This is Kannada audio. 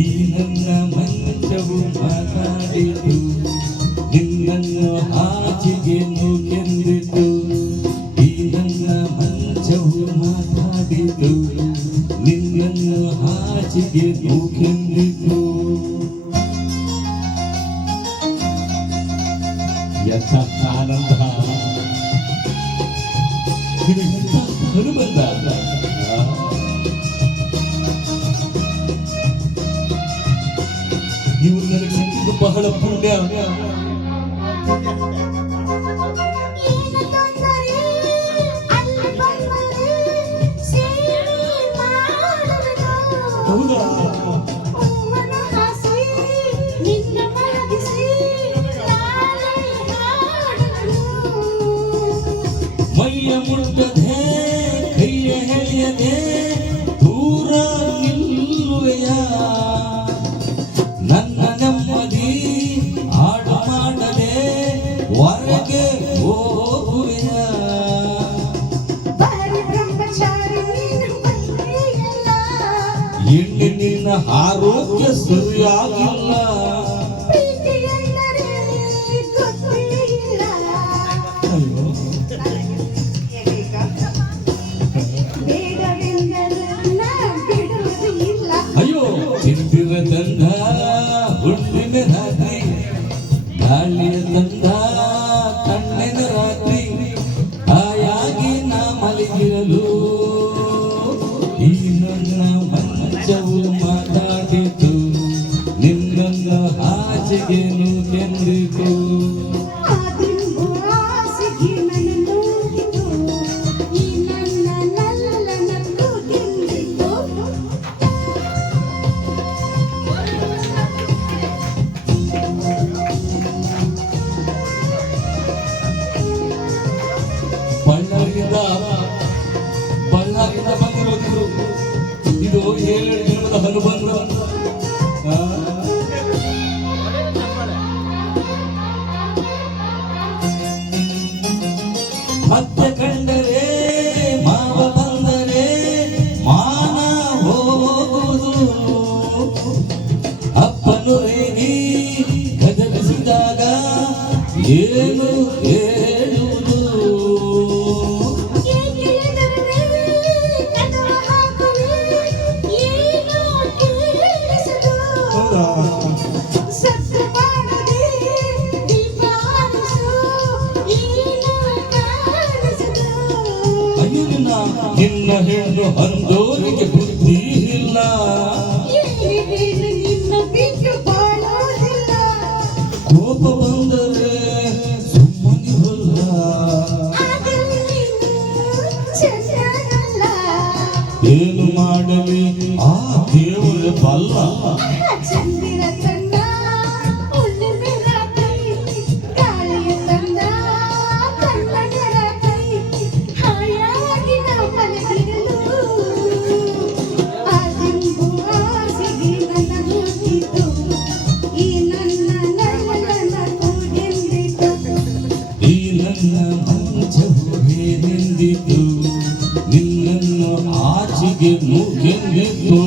ಈ ನನ್ನ ಮಂಚವು ಮಾತಾಡಿತು, ನಿನ್ನನ್ನು ಆಚೆಗೆ ನೂಕೆಂದಿತು. ಈ ನನ್ನ ಮಂಚವು ಮಾತಾಡಿತು, ನಿನ್ನನ್ನು ಆಚೆಗೆ ನೂಕೆಂದಿತು. ಎಂಥ ಆನಂದ, ಅನುಬಂಧ. ಇವರು ನನಗೆ ಸಿಕ್ಕಿದ್ದು ಬಹಳ ಪುಣ್ಯ. ಹೌದಾ? ಮೈಯ ಮುಟ್ಟದೆ ಕೈಯ ಹೆಳೆಯದೆ ದೂರ ನಿಲ್ಲುವೆಯ, ನನ್ನ ನೆಮ್ಮದಿ ಹಾಡು ಮಾಡದೆ ಹೊರಗೆ ಹೋಗುವೆಯ. ಎಣ್ಣೆ ನಿನ್ನ ಆರೋಗ್ಯ ಸರಿಯಾಗಿಲ್ಲ, ಅಯ್ಯೋ ಚಿಂತಿರ ತಂದ ಹುಟ್ಟಿನ ರಾತ್ರಿ, ಗಾಳಿಯ ತಂದ ಕಣ್ಣಿನ ರಾತ್ರಿ, ಹಾಯಾಗಿ ನಾ ಮಲಗಿರಲು ಈ ನನ್ನ ಮಂಚವು ಮಾತಾಡಿತು, ನಿನ್ನನ್ನು ಆಚೆಗೆ ನೂಕೆಂದಿತು. ಬಳ್ಳಾರಿಯಿಂದ ಬಂದಿರೋದಿದ್ರು, ಇದು 7 ದಿನದ ಅನುಬಂಧ. ಅತ್ತೆ ಕಂಡರೆ ಮಾವ ಬಂದರೆ ಮಾನ ಹೋಗುವುದು, ಅಪ್ಪನು ರೇಗಿ ಗದರಿಸಿದಾಗ ಏನು ಹೇಳುವುದು. ನಿನ್ನ ಹೆಣ್ಣು ಅಂದೋರಿಗೆ ಬುದ್ಧಿ ಇಲ್ಲ, ಕೋಪ ಬಂದರೆ ಸುಮ್ಮನಿರಲ್ಲ, ಏನು ಮಾಡಲಿ ಆ ದೇವರ ಬಲ್ಲ. ನಿನ್ನನ್ನು ಆಚೆಗೆ ನೂಕೆಂದಿತು.